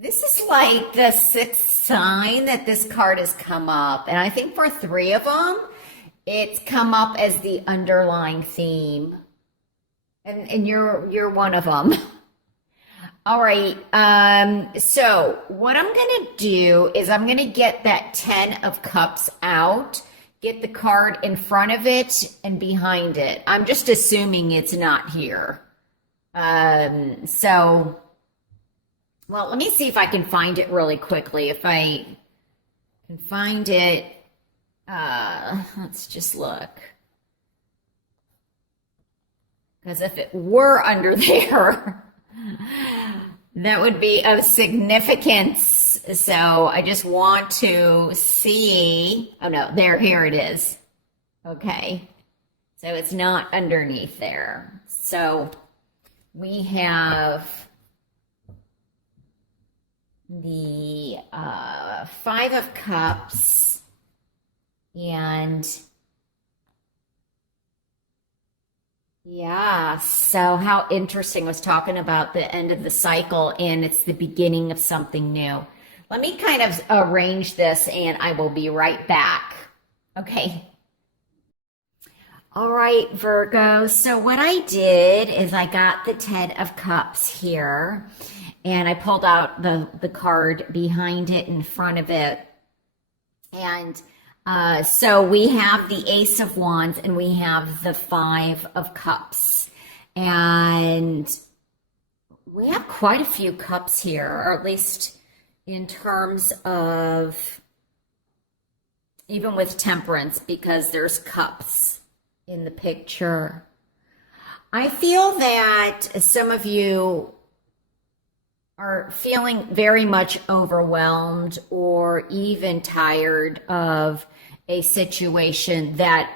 This is like the sixth sign that this card has come up. And I think for three of them, it's come up as the underlying theme. And you're one of them. All right. So what I'm going to do is I'm going to get that 10 of Cups out, get the card in front of it and behind it. I'm just assuming it's not here. Well, let me see if I can find it really quickly. If I can find it, let's just look. Because if it were under there, that would be of significance. So I just want to see. Oh no, here it is. Okay. So it's not underneath there. So we have the 5 of Cups and yeah, so how interesting. Was talking about the end of the cycle and it's the beginning of something new. Let me kind of arrange this and I will be right back. Okay. All right, Virgo. So what I did is I got the 10 of Cups here and I pulled out the card behind it, in front of it. And so we have the Ace of Wands and we have the 5 of Cups. And we have quite a few cups here, or at least in terms of, even with Temperance, because there's cups in the picture. I feel that some of you are feeling very much overwhelmed or even tired of a situation that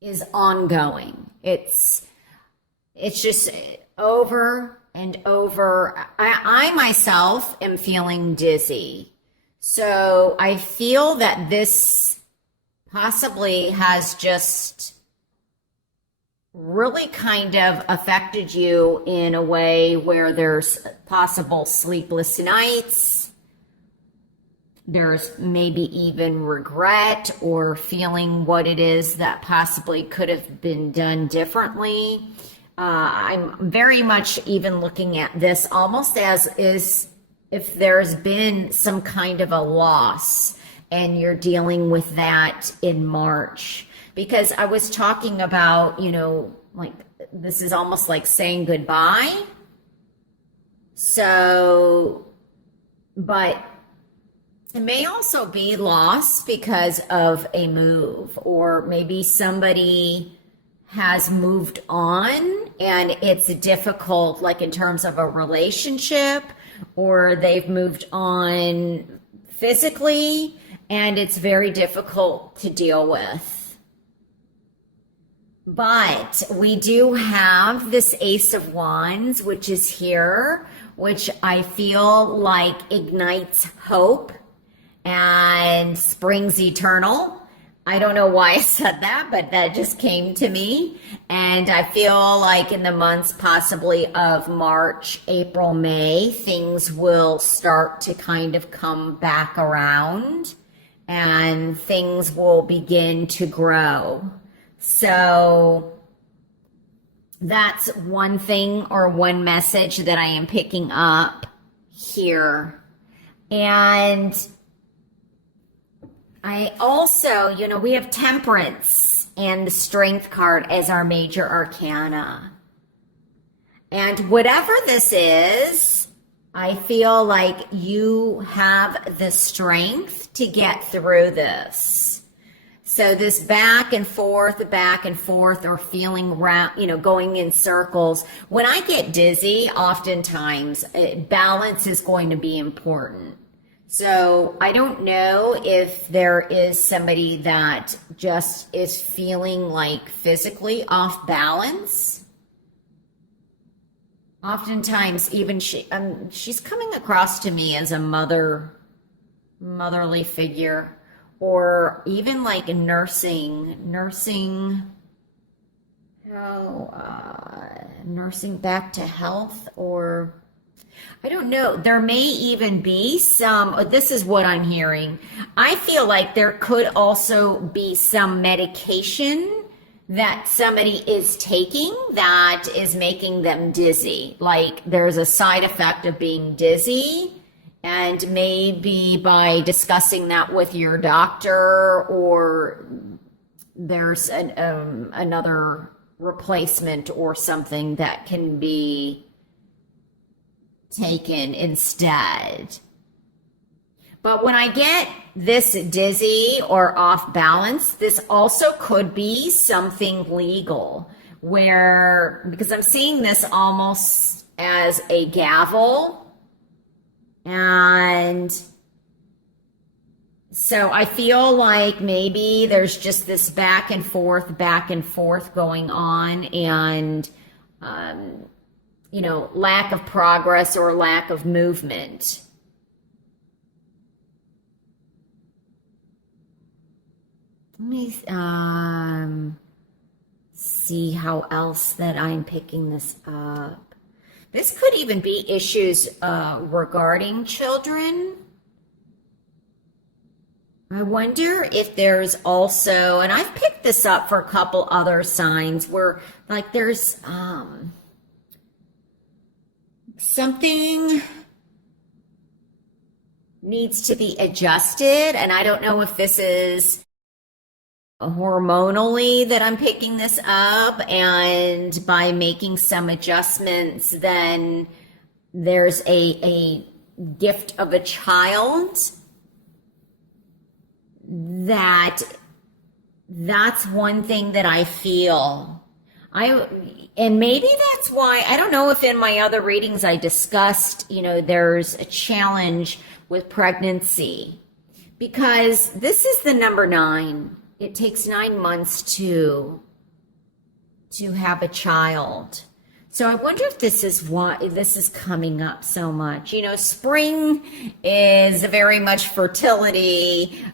is ongoing. It's just over and over. I myself am feeling dizzy. So I feel that this possibly has just really kind of affected you in a way where there's possible sleepless nights. There's maybe even regret or feeling what it is that possibly could have been done differently. I'm very much even looking at this almost as is if there's been some kind of a loss and you're dealing with that in March. Because I was talking about, like this is almost like saying goodbye. So, but it may also be loss because of a move, or maybe somebody has moved on and it's difficult, like in terms of a relationship, or they've moved on physically and it's very difficult to deal with. But we do have this Ace of Wands, which is here, which I feel like ignites hope and springs eternal. I don't know why I said that, but that just came to me. And I feel like in the months possibly of March, April, May, things will start to kind of come back around and things will begin to grow. So that's one thing or one message that I am picking up here. And I also, we have Temperance and the Strength card as our major arcana. And whatever this is, I feel like you have the strength to get through this. So this back and forth, or feeling around, going in circles. When I get dizzy, oftentimes balance is going to be important. So I don't know if there is somebody that just is feeling like physically off balance. Oftentimes, even she's coming across to me as a motherly figure. Or even like nursing back to health, or I don't know. There may even be some, this is what I'm hearing. I feel like there could also be some medication that somebody is taking that is making them dizzy. Like there's a side effect of being dizzy, and maybe by discussing that with your doctor, or there's another replacement or something that can be taken instead. But when I get this dizzy or off balance, this also could be something legal, where, because I'm seeing this almost as a gavel. And so I feel like maybe there's just this back and forth going on, and, you know, lack of progress or lack of movement. Let me see how else that I'm picking this up. This could even be issues regarding children. I wonder if there's also, and I've picked this up for a couple other signs where like there's something needs to be adjusted, and I don't know if this is hormonally that I'm picking this up, and by making some adjustments, then there's a gift of a child that's one thing that I feel. And maybe that's why, I don't know if in my other readings I discussed, you know, there's a challenge with pregnancy, because this is the number 9. It takes 9 months to have a child. So I wonder if this is why this is coming up so much. You know, spring is very much fertility,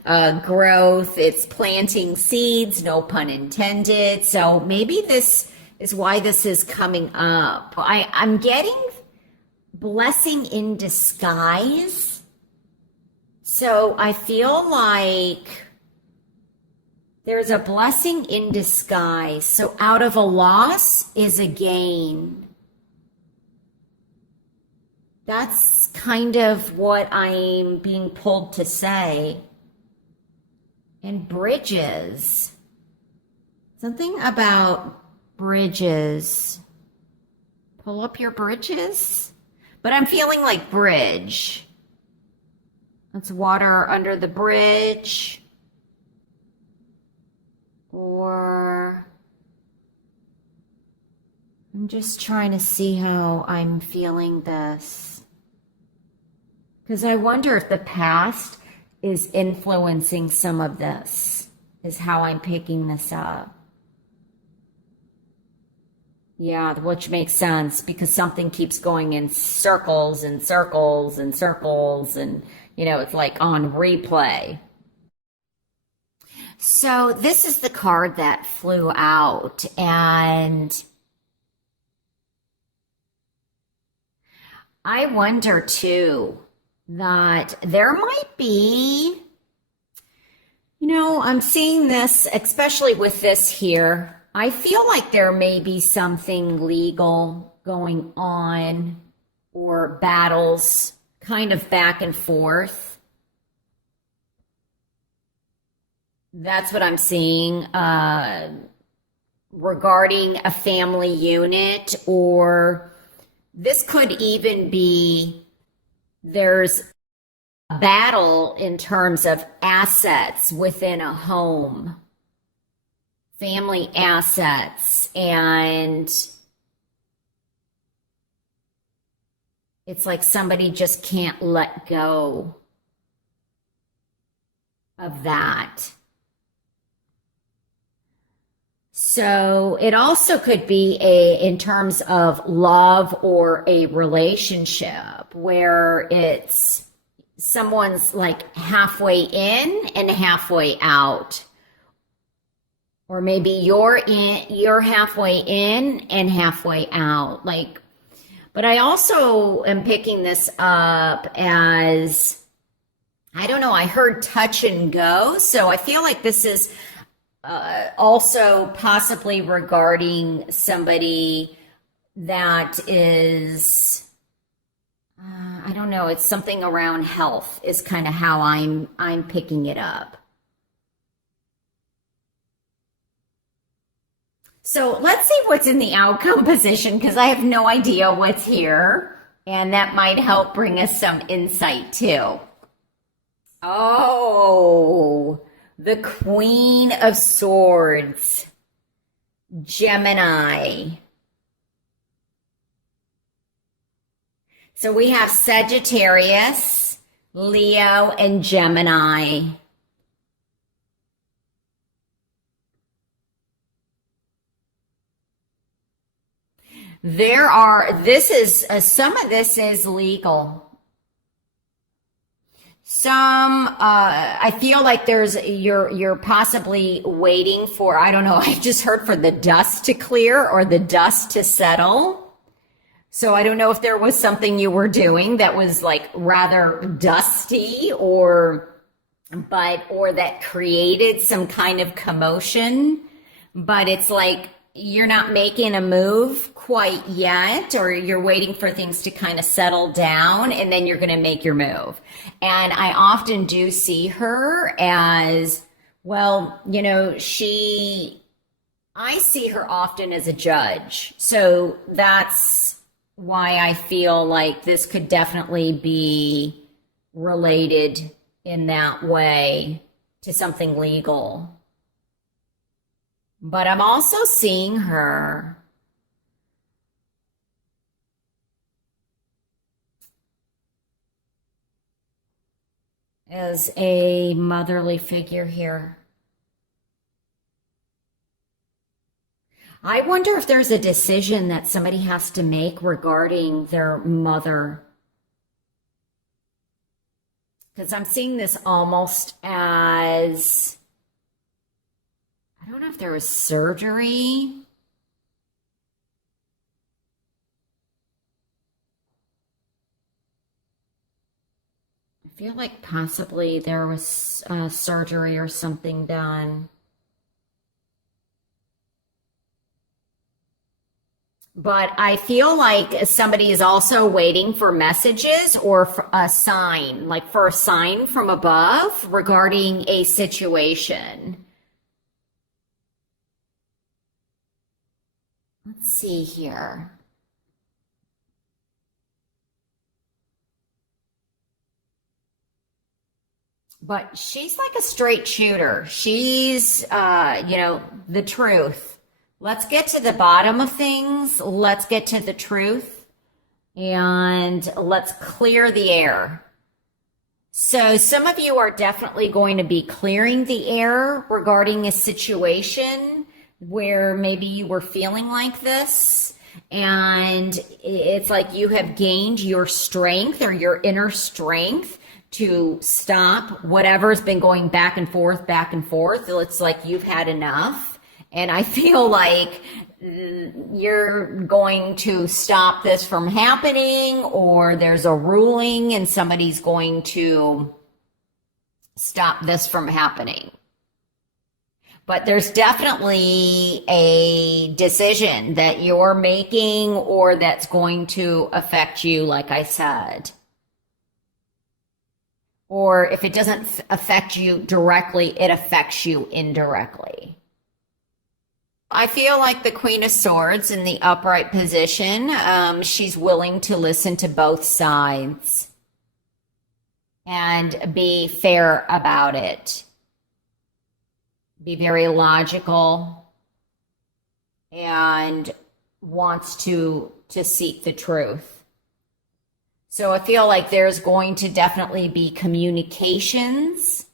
growth. It's planting seeds, no pun intended. So maybe this is why this is coming up. I'm getting blessing in disguise. So I feel like there's a blessing in disguise. So out of a loss is a gain. That's kind of what I'm being pulled to say. And bridges. Something about bridges. Pull up your bridges. But I'm feeling like bridge. That's water under the bridge. Or I'm just trying to see how I'm feeling this. Because I wonder if the past is influencing some of this, is how I'm picking this up. Yeah, which makes sense, because something keeps going in circles and circles and circles, and, you know, it's like on replay. So this is the card that flew out, and I wonder too that there might be, you know, I'm seeing this, especially with this here. I feel like there may be something legal going on, or battles kind of back and forth. That's what I'm seeing regarding a family unit, or this could even be there's a battle in terms of assets within a home, family assets, and it's like somebody just can't let go of that. So it also could be in terms of love or a relationship where it's someone's like halfway in and halfway out. Or maybe you're halfway in and halfway out. Like, But I also am picking this up as, I don't know, I heard touch and go. So I feel like this is also possibly regarding somebody that is, I don't know, it's something around health is kind of how I'm picking it up. So let's see what's in the outcome position, because I have no idea what's here, and that might help bring us some insight too. Oh, the Queen of Swords, Gemini. So we have Sagittarius, Leo, and Gemini. Some of this is legal. I feel like you're possibly waiting for, I don't know, I just heard for the dust to clear or the dust to settle. So I don't know if there was something you were doing that was like rather dusty or that created some kind of commotion, but it's like you're not making a move quite yet, or you're waiting for things to kind of settle down, and then you're going to make your move. And I often do see her as, well, you know, I see her often as a judge. So that's why I feel like this could definitely be related in that way to something legal. But I'm also seeing her as a motherly figure here. I wonder if there's a decision that somebody has to make regarding their mother. Because I'm seeing this almost as, I don't know if there was surgery. I feel like possibly there was surgery or something done. But I feel like somebody is also waiting for messages or for a sign, like for a sign from above regarding a situation. Let's see here. But she's like a straight shooter. She's, the truth. Let's get to the bottom of things. Let's get to the truth. And let's clear the air. So some of you are definitely going to be clearing the air regarding a situation where maybe you were feeling like this. And it's like you have gained your strength or your inner strength to stop whatever's been going back and forth, back and forth. It's like you've had enough. And I feel like you're going to stop this from happening, or there's a ruling and somebody's going to stop this from happening. But there's definitely a decision that you're making or that's going to affect you, like I said. Or if it doesn't affect you directly, it affects you indirectly. I feel like the Queen of Swords in the upright position, she's willing to listen to both sides and be fair about it. Be very logical and wants to seek the truth. So I feel like there's going to definitely be communications.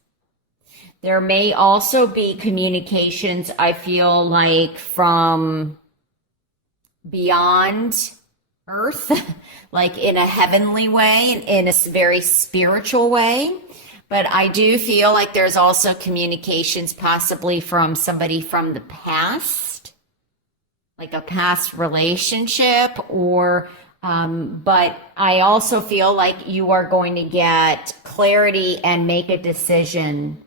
There may also be communications, I feel like, from beyond Earth, like in a heavenly way, in a very spiritual way. But I do feel like there's also communications possibly from somebody from the past, like a past relationship, or But I also feel like you are going to get clarity and make a decision